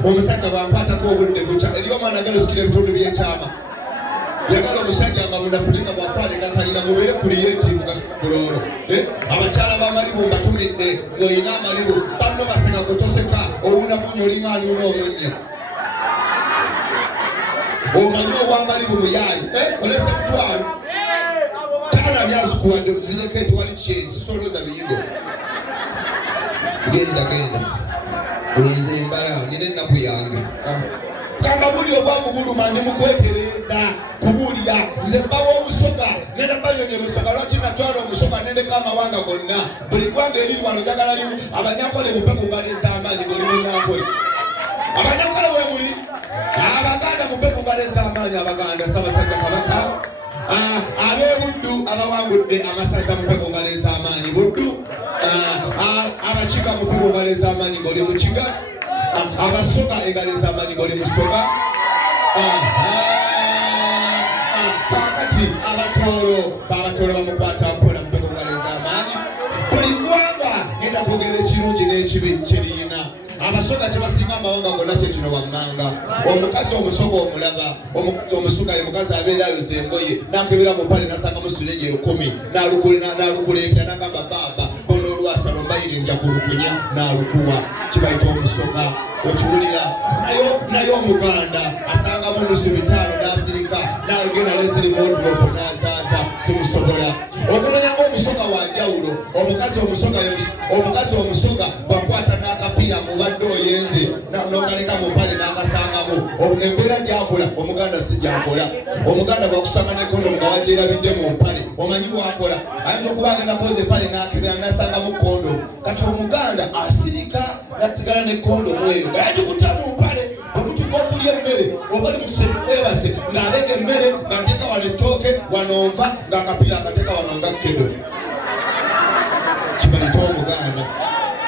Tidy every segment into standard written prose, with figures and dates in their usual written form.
Omusajja bw'akwatako obudde bukya eriyo omwana agala osikira ebitundu by'ekyama yagala omusajja nga munafulinga bw'afaalika kalira mubeere kuliyetiivu gasibulolo abakyala b'amalibu mbatumidde ng'olina amalibu banno baseka gutoseka owunda munya olinga anuuna omunya omanyi ow'amalibu muyaayi olese mutwalo taana byazikuwadde zireka etiwali kyenzi solooza biyigo genda olowooza embala nina ennaku yange kamba buli obwangu buluma ndi mukwetereeza kubuulira nze mbawo omusoga ngenda mbanyonye omusoga lwaki natwala omusoga nendeka amawanga gonna buli ggwanga eriri wano njagala limu abanyakole mupe kumbaleeza amaanyi buli munyakole abanyakole bwe muli abaganda mupe kumbaleeza amaanyi abaganda Ssaabasajja Kabaka ab'ebuddu abawangudde amasaza mupe kumbaleeza amaanyi buddu abakiga mupe kumbaleeza amaanyi ng'oli mukiga abasoga egaleza amaanyi ng'oli musoga kakati abatoolo bamukwata mpola mupe kumbaleeza amaanyi buli ggwanga genda kwogera ekirungi n'ekibi kyeriyina abasoga kyebasinga amawanga gonna kyekino wammanga omukazi omusoga omulaba omukazi omusuga ye mukazi abeera ayoza engoye nakebera mu mpale nasanga musuleje 10 nalukuleetya nagamba baaba bono olwasalo mbayire nja kulukunya nalukuwa kibayita omusoga okiwulira naye omuganda asangamu nusu 5 nasirika nagenda nesirimondopo nazaaza simusobola okumanya ng'omusoga wa njawulo omukazi omusoga bwakwata n'akapiira mubadde oyenze nokaleka mu mpale n'akasangamu embeera gyakola omuganda si gyakola omuganda bwakusanga nekondomu nga wagyerabidde mu mpale omanyi bwakola ayinza okuba agenda koza empale n'akebera nasangamu kondomu kati omuganda asirika natigala ne kondomu eyo nga yagikuta mu mpale bwemutuka okulya emmere obali mukisebase ng'alega emmere ngateeka wano ettooke wanonva ng'akapiira akateeka wano nga kkedo kibayita omuganda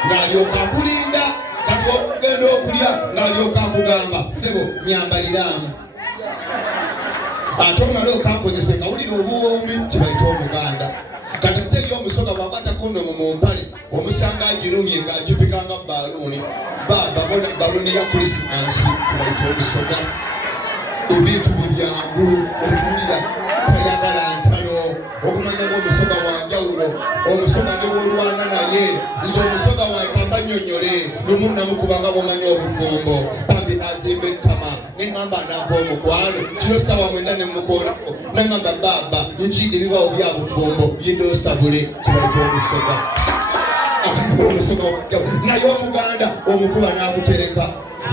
ng'alyoka akulinda kati ogenda okulya ng'alyoka akugamba ssebo nyambaliramu ate omala okankozesa nga wulira obuwombi kibayita omuganda kati teyo omusoga bw'akwata kondomu mu mpale omusanga agirumye ng'agipikanga baluuni baluuni ya krisimansi kibayita omusoga ebintu bibyangu okiwulira tayagala ntalo okumanya ng'omusoga wanjawulo omusoga ne bwolwana naye nze omusoga wankamba nnyonnyole lumunamukubanga bumanyi obufumbo bambi azimba ettama neŋŋamba anamba omukwano kiro ssaawa 9 nemukoonako neŋŋamba baaba nkiga ebibawo bya bufumbo byedoosabule kibayita omusoga omusoga naye omuganda omukuba n'akutereka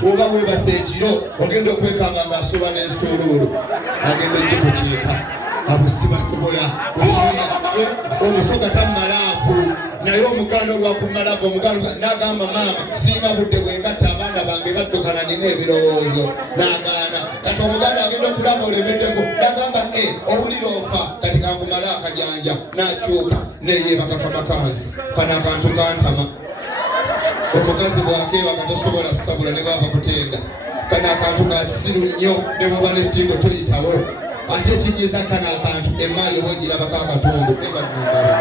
oba webasa ekiro ogenda okwekanga ng'asoba n'ensitoluulu agenda ogikukiika abusibasobola omusoga tamalaafu naye omuganda olwakumalaafu omuganda n'agamba maama singa budde bwengatta abaana bange baddukana nina ebirowoozo n'agaana kati omuganda agenda okulaba olemeddeko n'agamba owulira ofa kati kankumala akajanja n'akyuka neyeebaka kamakansi kano akantu kantama omukazi bwakeebaka tosobola ssabula ne baba kutenda kano akantu kakisiru nnyo ne buba n'ettindo toyitawo ate ekinyiza kano akantu emaali oba ogirabako akatundu nebadungaba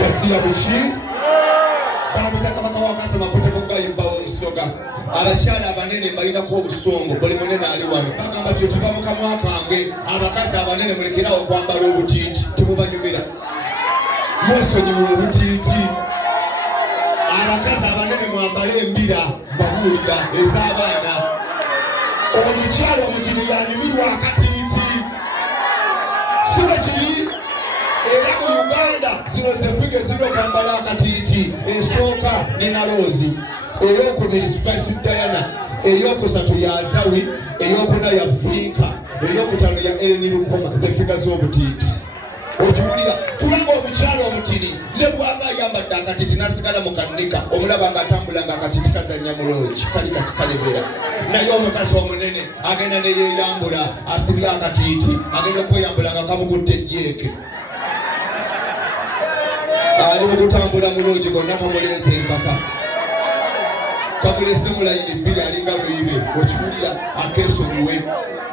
gasira buki bamita kabaka wakasama kuteko gayimbawo omusoga abakyala abanene mbalinako obusongo buli munene ali wano bagamba kyokiva mu kamwa kange abakazi abanene mulekerawo okwambala obutiiti temubanyumira musonyiwa obutiiti abakazi abanene mwambale embira mbabuulira ez'abaana omukyalo omutini yanyumirwa akatiiti sibe kiri era mu Uganda zino zefige zino kwambala akatiiti esooka ne naloozi eyokubiri Spice Diana eyokusatu ya Azawi eyokuna ya Vinka eyokutano ya Eleni Lukoma zefiga z'obutiiti okiwulira kubanga omukyalo omutini ne bw'aba ayambadde akatiti n'asigala mu kannika omulaba ng'atambula ng'akatiti kazannya mulungi kali kati kalebera naye omukazi omunene agenda ne yeeyambula asibye akatiiti agenda okweyambula nga kamugudde ejjeeke ali mu kutambula mulungi gonna kamuleeza empaka kabulese mulayini bbiri alinga luyire okiwulira akeesonyiwe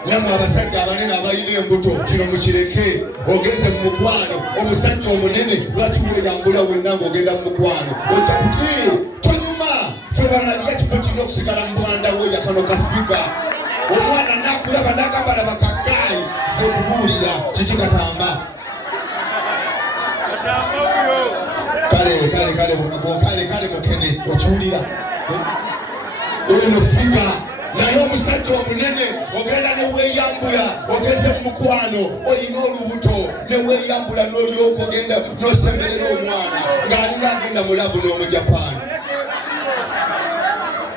namwe abasajja abanene abalina embuto kino mukireke ogenze mu mukwano omusajja omunene lwaki weyambula wenna ng'ogenda mu mukwano ojja kuti tonyuma ffe banalya kifo kirina okusigala mu bwanda weya kano kafiga omwana nakulaba nagambala bakagaayi zekubuulira kiki katamba kale mukene okiwulira ono figa naye omusajja omunene ogenda neweyambula ogeze mu mukwano olina olubuto neweyambula n'olyoka ogenda n'osemberera omwana ng'alinga agenda mulavu n'omujapaani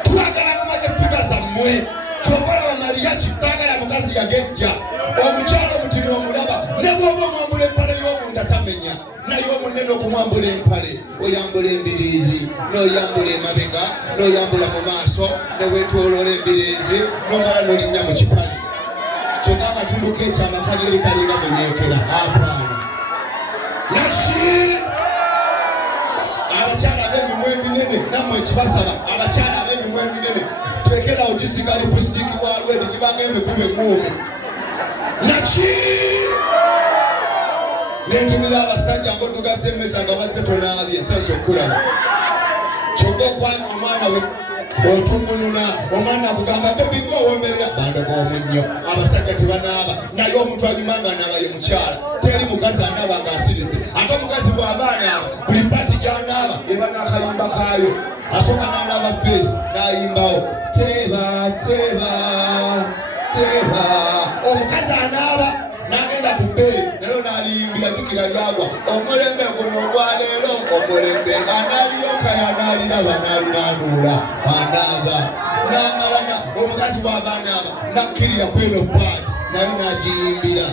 twagala mumaze figa zammwe kyobalaba Mariya kitagala mukazi yagejja omukyalo omutima omulaba ne bw'oba omwambula empale y'omunda tamenya naye omunene okumwambula empale oyambula embiriizi n'oyambula emabega n'oyambula mu maaso neweetooloola embiriizi n'omala n'olinnya mu kipale kyokka akatundu k'ekyamakali eri kalinga munyeekera apaana naki abakyala ab'emimwa eminene nammwe ekibasaba abakyala ab'emimwa eminene tekera ogisinga lipusitiki walwedi gibanga emikuba emuumi naki nentumira abasajja ng'odduka semmeza nga basse tonaabye ensasa okulaba kyokka okwanya omwana we otumununa omwana akugamba bebi ng'owomberera bandoga omunnyo abasajja tebanaaba naye omuntu anyuma nga anaabaye mukyala teri mukazi anaaba ng'asirise ate omukazi bw'aba anaaba buli pati gy'anaaba eba n'akayimba kaayo asooka n'anaaba feesi n'ayimbawo teeba omukazi anaaba n'agenda ku bbeere nero n'aliyimbira jjukira lyagwa omulembe guno ogwaleero omulembe anaaliyokaya n'aliraba n'alinaanuula anaaba n'amalana omukazi bw'aba anaaba nakkirira kweno paati naye n'agiyimbira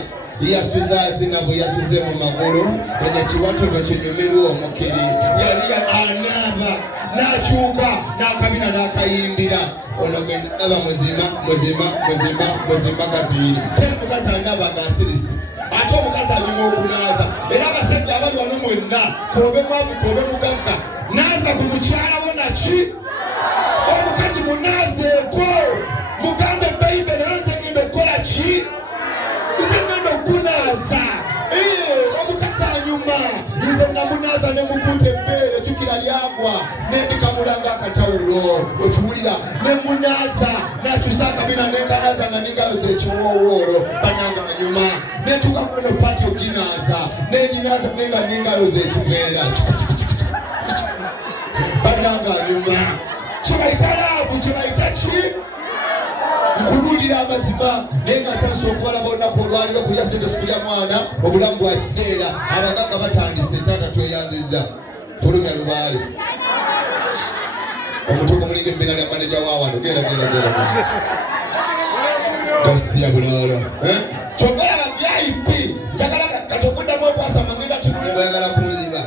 yasuzazina bwe yasuze mu magulu enekiwatono kinyumirwa omukiri yali anaaba n'akyuka n'akabina n'akayimbira ono genda aba muzima gaziiri teri mukazi anaaba ng'asirisi ate omukazi anyuma okunaaza era abasajja abali wano mwenna koobe mwavu koobe mugagga naaza ku mukyala wo naki omukazi munaazeeko mugambe bayibuli era nze ngenda okukola ki nze ngenda okukunaaza omukazi anyuma nze namunaaza ne mukuuta ebbeere jjukira lyagwa nendikamulanga akatawulo okiwulira ne munaaza nakyusa akabina nenkanaaza nga n'engalo zekiwoowoolo bannanga anyuma nentuuka kuno pati oginaaza nenginaaza nenga n'engalo zekiveera bannanga anyuma kyebayita laavu kyebayita ki nkubuulira amazima naye nga sansa okubalaba olunaku olwaliro kulya sente sikulya mwana obulamu bwa kiseera abagagga batandise taata tweyanziza fulumya lubaale omutuuka mulinga ebbina lya maneja waawano genda gasiya buloolo kyobalaba VIP njagala katokuddamu okwasama ngenda tusimbwayagala kunziba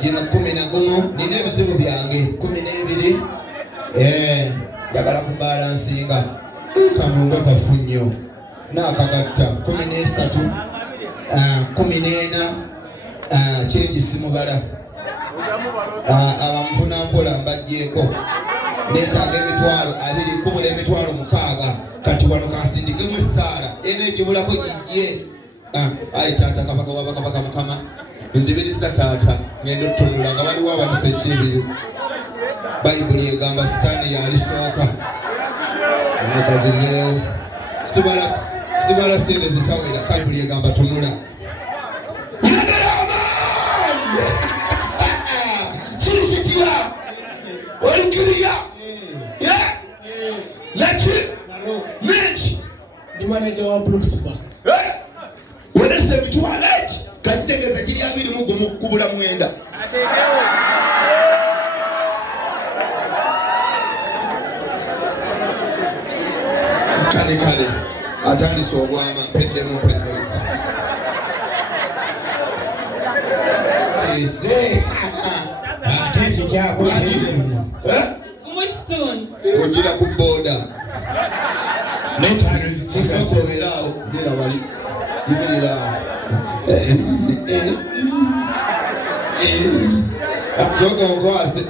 gino 11 nina ebizibu byange 12 njagala kubalansinga kamunga kafunyo n'akagatta 13 14 kyengi simubala abamunfuna mpola mbajjeeko neetaaga emitwalo 2 emitwalo 6 kati wano kansindikemu essaala ena egibulako gijje ayi taata kabaka wabakabaka mukama nzibiriza taata ngenda otunula nga waliwo abamusa ekibiri bayibuli egamba sitaani yalisooka omukazi neewo sibala sente zitawera bayibuli egamba tunula kirisitira olikiriya naki menki ndi manager wa Brooksba wenese emitwalo eki kakitegeeza kiri 21 kubula 9 kale atandise obwama peddemu ese atete kyako ogira ku boda netarizi obeeraawo gera wali imirirawo atulogo nkwase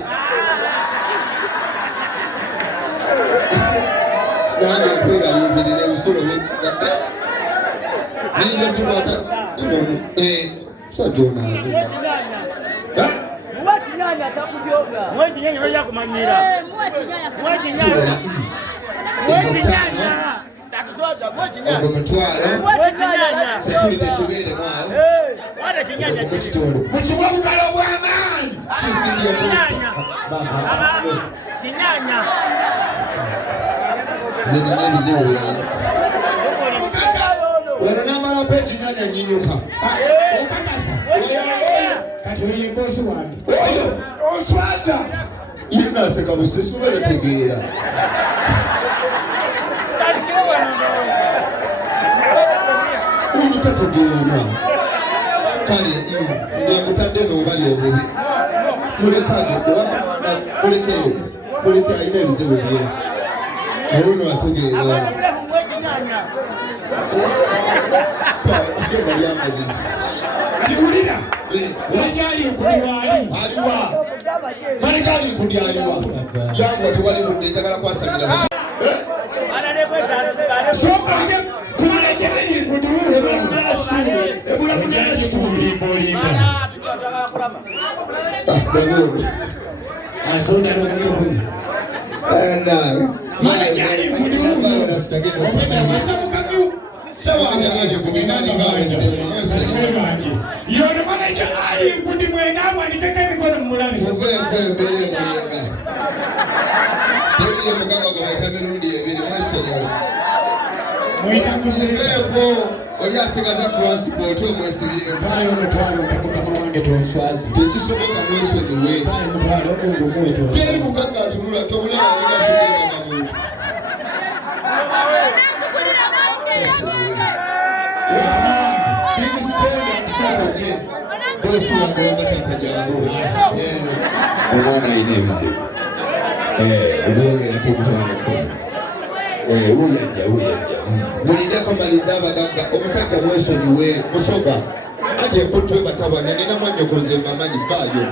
nange nkweraliikirira ebisolo niza zikwata musajja onaazo omutwalo sekirite kibeeremwawo mukiwa bugalo bw'amaanyi kisindye zino n'ebizibu byange wano n'amalapo ekinyanya nyinyuka okakasa kati oye bosi wange oswaza yenaseka busisuba nategeera onu tategeera kale yakutadde n'obali obubi muleke alina ebizibu bye oluno ategeera agenda lyamazima aliwulira wajali okuliwaali aliwa maleka alikudi aliwa jangu tewali mudde njagala kwasamira sokaje kumulejali kuduwe ebula munala kikulimbolimba asonda n'okuliwulira malejali kuduwe yono manaja ali kuti mwena mwanikeka emikono mulabi mbere mulinga teliye muganga gwaika mirundi ebiri mwesonyiwe mwitanguseeko oli asigaza transport omwesibyeko payo omutwalo mpemukama wange tonswazi tekisoboka mwesonyiwe payo omutwalo ogungumweto teri mugagga atunula tomulaba negasuddenga muntu omwana ayina ebizibu obwogerako omutwaloko wuyanja mulindeko maliza abagagga omusajja mwesonyiwe musoga ati emputwe batabanya nina mwanyokoze mamanyi faayo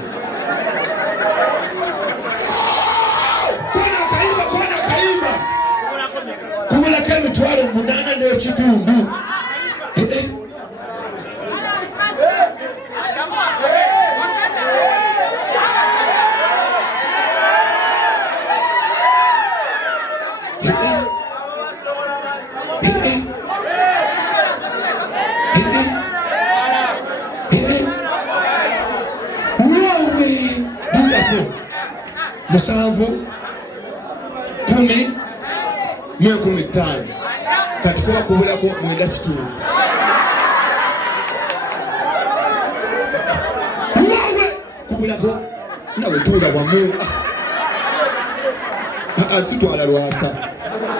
kona kayimba kubulako emitwalo 8 n'ekitundu musanvu 10 15 kati kuba kubulako 9 kitundu wawe kubulako nawe tunda wamu asitwala lwasa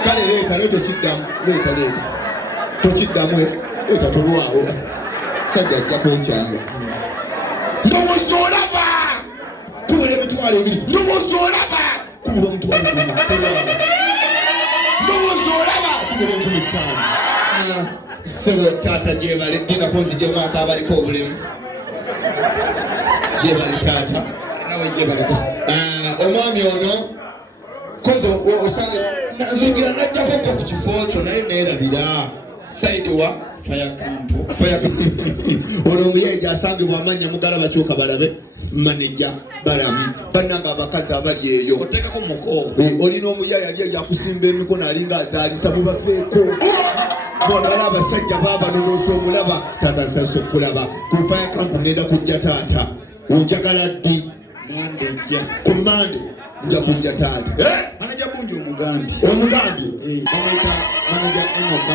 kale leeta kiddamu leeta tokiddamu leeta tolwawo sajja ajja kwekyanga ndowooza olaba kubula emitwalo ebiri ndowooza olaba kubula omutwalo ndowooza olaba kubula 15 sebo taata gyebale ndinakozi gyemwaka abaliko obulemu gyebale taata nawe gyebale omwami ono koze nzugira najjako ku kifo kyo naye neerabira saidi wa olwo omuyeja asangibwa amanya mugala bakyuka balabe maneja balamu bannanga abakazi abali eyo otekako mukoo olina omuyaya ali eyo akusimba emikono alinga azaalisa mubafeeko bonala abasajja babanonoosa omulaba taata nsasa okulaba ku fire camp ngenda kujja taata onjagala ddi ku mande nja kujja taata manaja bungi omugambi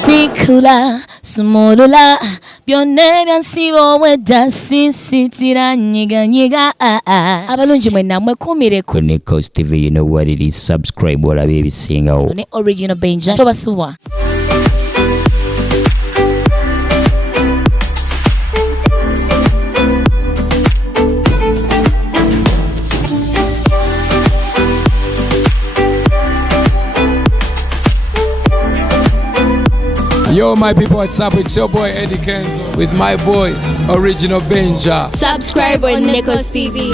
tikula sumulula byonna ebyansiba obwedda sinsitira nyiganyiga abalungi mwenna mwekumire ku Nikos TV. You know what it is, subscribe olabe ebisingawo ne Original Benja tobasubwa. Yo, my people, what's up? It's your boy Eddie Kenzo with my boy Original Benja. Subscribe on Nikos TV.